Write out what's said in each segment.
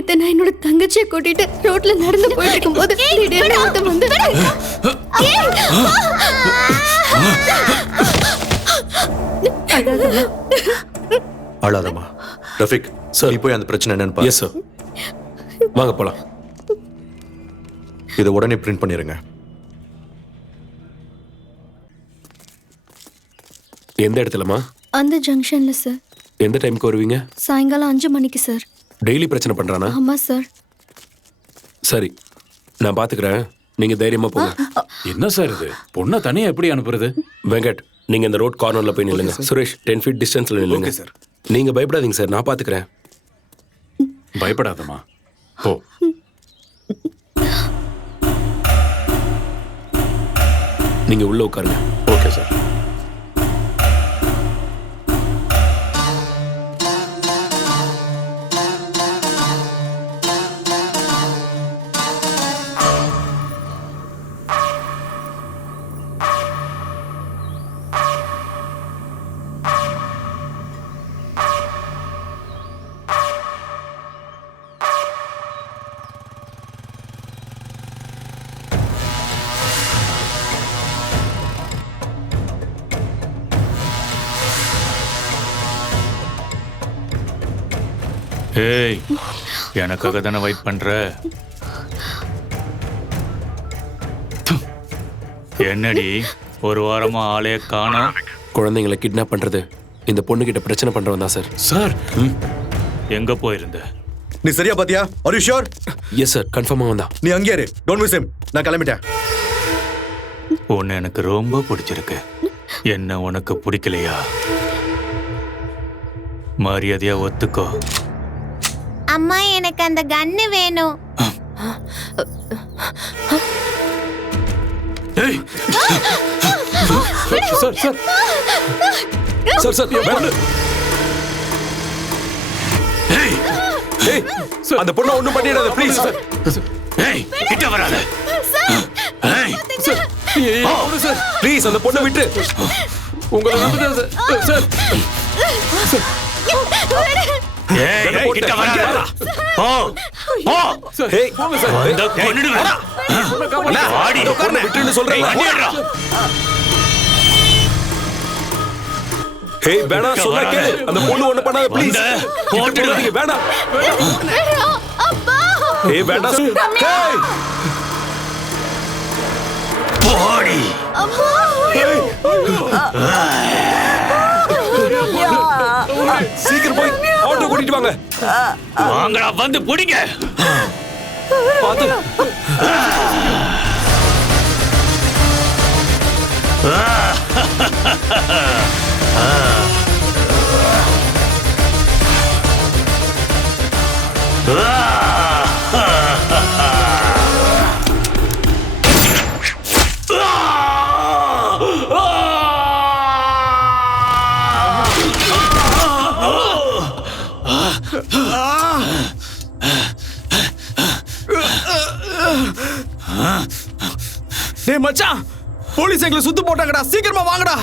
நேத்து நான் என்னோட தங்கச்சியை கூட்டிட்டு ரோட்ல நடந்து போயிட்டு இருக்கும்போது திடீர்னு ஒருத்தன் வந்து அழாதம்மா. ரஃபிக் சார், போய் அந்த பிரச்சனை என்னன்னு பாரு. Yes sir. வாங்க போலாம். இதை உடனே பிரிண்ட் பண்ணிருங்க. எந்த இடத்துலமா? அந்த ஜங்ஷன்ல சார். எந்த டைம்க்கு வருவீங்க? சாயங்காலம் 5 மணிக்கு சார். டெய்லி பிரச்சனை பண்றானா? ஆமா சார். சரி, நான் பாத்துக்கிறேன். நீங்க தைரியமா போங்க. என்ன சார் இது? பொண்ணை தனியா எப்படி அனுப்புறது? வெங்கட், நீங்க இந்த ரோட் கார்னர்ல போய் நில்லுங்க. சுரேஷ் 10 feet டிஸ்டன்ஸ்ல நில்லுங்க. சார். நீங்க பயப்படாதீங்க சார், நான் பாத்துக்கிறேன். பயப்படாதம்மா, போ. நீங்க உள்ள உட்காருங்க. Okay sir. ஏய், எனக்காக தானே வெயிட் பண்ற? என்னடி ஒரு வாரமா ஆளே காணோம்? குழந்தைங்களை கிட்னாப் பண்றது இந்த பொண்ணு கிட்ட பிரச்சனை பண்றவன் தான் சார். சார், எங்க போயிருந்த? நீ சரியா பாத்தியா? Are you sure? Yes sir, கன்ஃபார்மா வந்தா. நீ அங்கே இரு. Don't miss him. நான் கிளம்பிட்டேன். உன்னை எனக்கு ரொம்ப பிடிச்சிருக்கு. என்ன உனக்கு பிடிக்கலையா? மரியாதையா ஒத்துக்கோ. அம்மா, எனக்கு அந்த கன்னு வேணும். ஏய், சார் சார் சார் சார் வேணாம். ஏய், ஏய், அந்த பொண்ணை ஒண்ணும் பண்ணிடாத ப்ளீஸ். ஏய், கிட்ட வராத. ஏய், சார் சார் ப்ளீஸ் அந்த பொண்ணை விட்டு. உங்களை நம்புதா சார். ஏய், கிட்ட வராத. போ போ. ஏய் போங்க சார். இந்த கொன்னுடுவேன். வாடி உட்கார்ந்து விட்டுன்னு சொல்றேன். ஏய் வேணா சொன்னா கேளு. அந்த பொண்ணு ஒண்ணு பண்ணாத ப்ளீஸ். போட்டுடுங்க வேணாம். ஏய் வேணா. ஏய் போடி. சீக்கிரம் போய் ஆட்டோ கூட்டிட்டு வாங்க. வாங்கடா, வந்து புடிங்க. பாத்து. டேய் மச்சான், போலீஸ் எங்களை சுத்து போட்டாங்கடா. சீக்கிரமா வாங்கடா.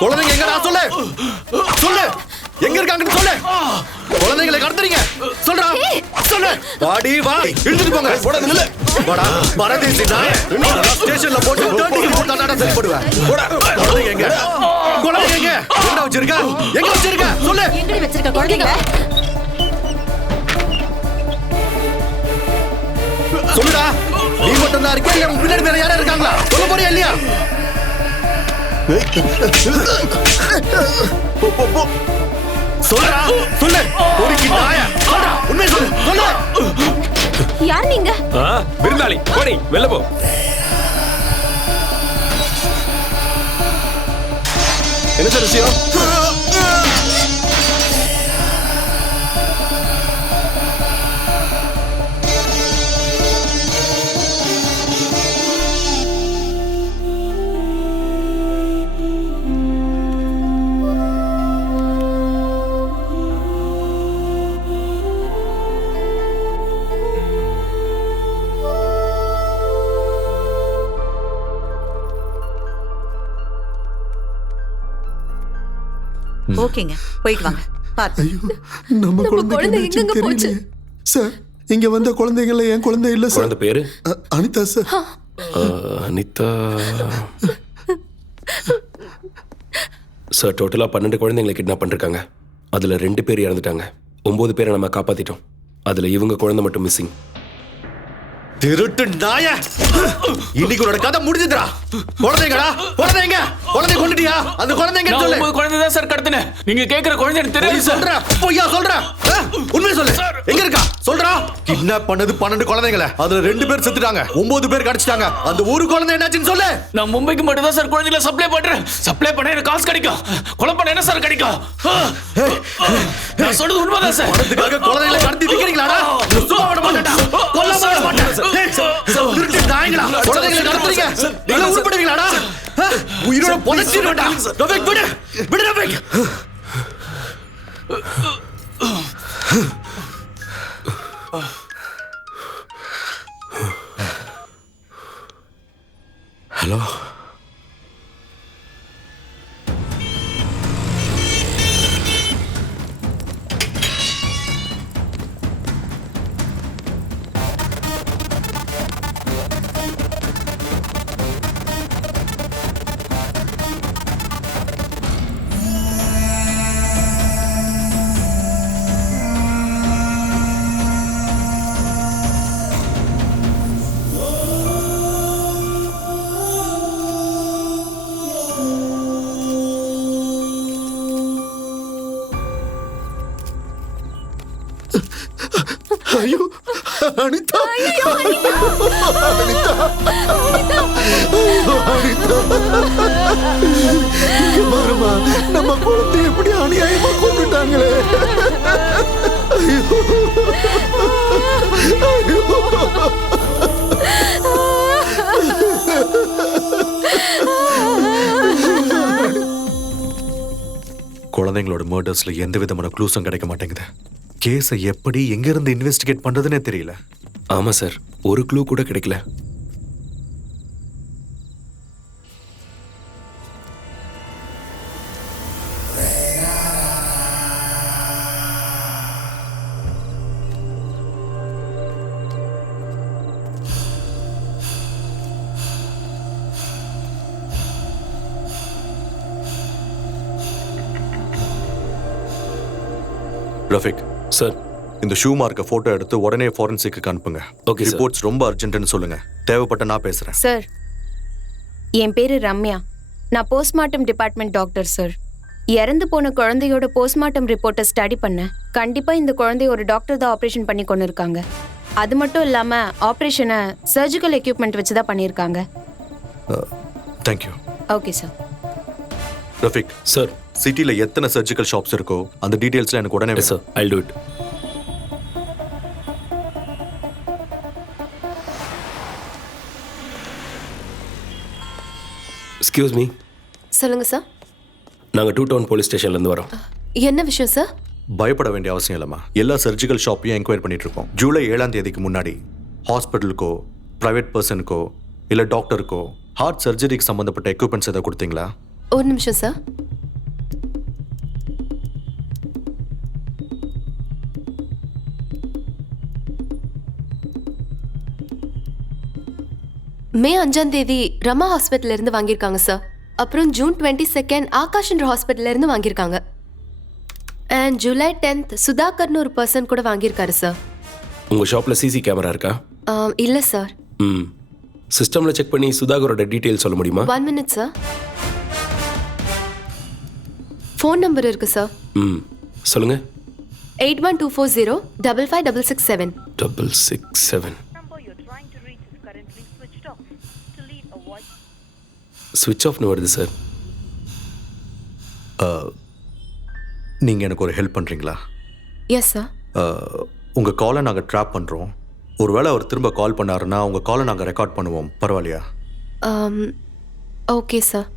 குழந்தைங்க எங்கடா? சொல்லு சொல்லு, எங்க இருக்காங்கன்னு சொல்லு. குழந்தைகளை கடத்துறீங்க, சொல்றா சொல்லு. வாடி வா, இழுத்துட்டு போங்க. போடா நில்லு. வாடா பரதேசி நாயே. ஸ்டேஷன்ல போட்டு டேட்டிங் போட்டாடா சரி போடுவேன். போடா. குழந்தைங்க எங்க? குழந்தைங்க எங்க? எங்க வச்சிருக்க? எங்க வச்சிருக்க? சொல்லு. எங்கடி வச்ச? வச்சிருக்க குழந்தைங்க? சொல்லுடா, நீ மட்டும் தான் இருக்கியா இல்ல உன் பின்னாடி வேற யாரா இருக்காங்களா? சொல்ல போறியா இல்லையா? சொல்லுடா, சொல்லு. பொறுக்கி நாயா. சொல்லுடா, உண்மையை சொல்லு. சொல்லு. யார் நீங்க? விருந்தாளி போடி வெளில போ. என்ன சார் விஷயம்? ஓகேங்க, போயிட்டு வாங்க. பாத்து. நம்ம குழந்தை குழந்தை எங்கங்க போச்சு? சார், இங்க வந்த குழந்தைங்கள என் குழந்தை இல்ல சார். குழந்தை பேரு அனிதா சார். அனிதா சார். டோட்டலா 12 குழந்தைங்களை கிட்னாப் பண்ணிருக்காங்க. அதுல 2 பேர் இறந்துட்டாங்க. 9 பேரை நம்ம காப்பாத்திட்டோம். அதுல இவங்க குழந்தை மட்டும் மிஸ்ஸிங். திருட்டு நாய, இன்னைக்கு உன்னோட கதை முடிஞ்சுதுடா. குழந்தைங்கடா, குழந்தைங்க, குழந்தை கொண்டுட்டியா? அந்த குழந்தைங்க நான் சொல்லு. 9 குழந்தை தான் சார் கடத்தினேன். நீங்க கேக்குற குழந்தை எனக்கு தெரியாது சார். சொல்ற பொய்யா சொல்ற? உண்மையை சொல்லு. எங்க இருக்கா சொல்றா? கிட்னாப் பண்ணது 12 குழந்தைங்கள. அதுல 2 பேர் செத்துட்டாங்க, 9 பேர் கிடைச்சிட்டாங்க. அந்த ஒரு குழந்தை என்னாச்சுன்னு சொல்லு. நான் மும்பைக்கு மட்டும் தான் சார் குழந்தைகளை சப்ளை பண்றேன். சப்ளை பண்ண எனக்கு காசு கிடைக்கும். கொலை பண்ண என்ன சார் கிடைக்கும்? நான் சொல்றது உண்மைதான் சார். பணத்துக்காக குழந்தைகளை கடத்தி விக்கிறீங்களாடா? சும்மா விட மாட்டேன்டா. கொல்ல மாட்டேன். திருட்டு நாய்களா, குழந்தைகளை கடத்துறீங்க. நீங்க உருப்படுவீங்களாடா? உயிரோட புதைச்சிடுவேன்டா. ரஃபீக் விடு, விடு ரஃபீக். ஹலோ. ஐயோ, அனிதா. அனிதா. இங்க பாருமா, நம்ம குழந்தை எப்படி அநியாயமா கொண்டுட்டாங்களே. ஐயோ, ஐயோ. குழந்தைங்களோட மர்டர்ஸ்ல எந்த விதமான க்ளூஸும் கிடைக்க மாட்டேங்குது. கேஸை எப்படி எங்க இருந்து இன்வெஸ்டிகேட் பண்றதுன்னே தெரியல. ஆமா சார், ஒரு க்ளூ கூட கிடைக்கல. ரஃபீக் சார், இந்த ஷூ மார்க்க போட்டோ எடுத்து உடனே ஃபாரன்சிக்கு அனுப்புங்க. Okay sir. ரிப்போர்ட்ஸ் ரொம்ப அர்ஜென்ட்னு சொல்லுங்க. தேவைப்பட்ட நான் பேசுறேன். சார், என் பேரு ரம்யா. நான் போஸ்ட்மார்ட்டம் டிபார்ட்மெண்ட் டாக்டர் சார். இறந்து போன குழந்தையோட போஸ்ட்மார்ட்டம் ரிப்போர்ட்டை ஸ்டடி பண்ணேன். கண்டிப்பா இந்த குழந்தைய ஒரு டாக்டர் தான் ஆப்ரேஷன் பண்ணி கொண்டு இருக்காங்க. அது மட்டும் இல்லாம ஆப்ரேஷனை சர்ஜிக்கல் எக்யூப்மெண்ட் வச்சு தான் பண்ணியிருக்காங்க. Thank you. Okay sir. Rafiq sir, சிட்டில எத்தனை சர்ஜிக்கல் ஷாப்ஸ் இருக்கோ அந்த டீடைல்ஸ்ல எனக்கு உடனே sir, I'll do it. Excuse me. சொல்லுங்க சார். நாங்க 2 டவுன் போலீஸ் ஸ்டேஷன்ல இருந்து வரோம். என்ன விஷயம் சார்? பயப்பட வேண்டிய அவசியம் இல்லைம்மா. எல்லா சர்ஜிக்கல் ஷாப்பையும் என்கொயரி பண்ணிட்டு இருக்கோம். ஜூலை 7ஆம் தேதிக்கு முன்னாடி ஹாஸ்பிட்டலுக்கோ பிரைவேட் பர்சனுக்கோ இல்லை டாக்டருக்கோ ஹார்ட் சர்ஜரிக்கு சம்மந்தப்பட்ட எக்யூப்மெண்ட்ஸ் எதாவது கொடுத்தீங்களா? ஒரு நிமிஷம் சார். மே 5ஆம் தேதி ரமா ஹாஸ்பிட்டல்ல இருந்து வாங்கியிருக்காங்க சார். அப்புறம் ஜூன் 22 ஆகாஷ்ன்ற ஹாஸ்பிட்டல்ல இருந்து வாங்கியிருக்காங்க. அண்ட் ஜூலை 10th சுதாகர்னு ஒரு பர்சன் கூட வாங்கியிருக்காரு சார். உங்க ஷாப்ல சிசி கேமரா இருக்கா? இல்லை சார். ம். சிஸ்டம்ல செக் பண்ணி சுதாகரோட டீடைல் சொல்ல முடியுமா? 1 minute சார். ஃபோன் நம்பர் இருக்கு சார். ம். சொல்லுங்க. 8124055667. 667. ஸ்விட்ச் ஆஃப்னு வருது சார். நீங்க எனக்கு ஒரு ஹெல்ப் பண்றீங்களா? Yes sir. உங்க காலை நாங்க ட்ராப் பண்றோம். ஒருவேளை அவர் திரும்ப கால் பண்ணாருன்னா உங்க காலை நாங்க ரெக்கார்ட் பண்ணுவோம். பரவாயில்லையா? Okay sir.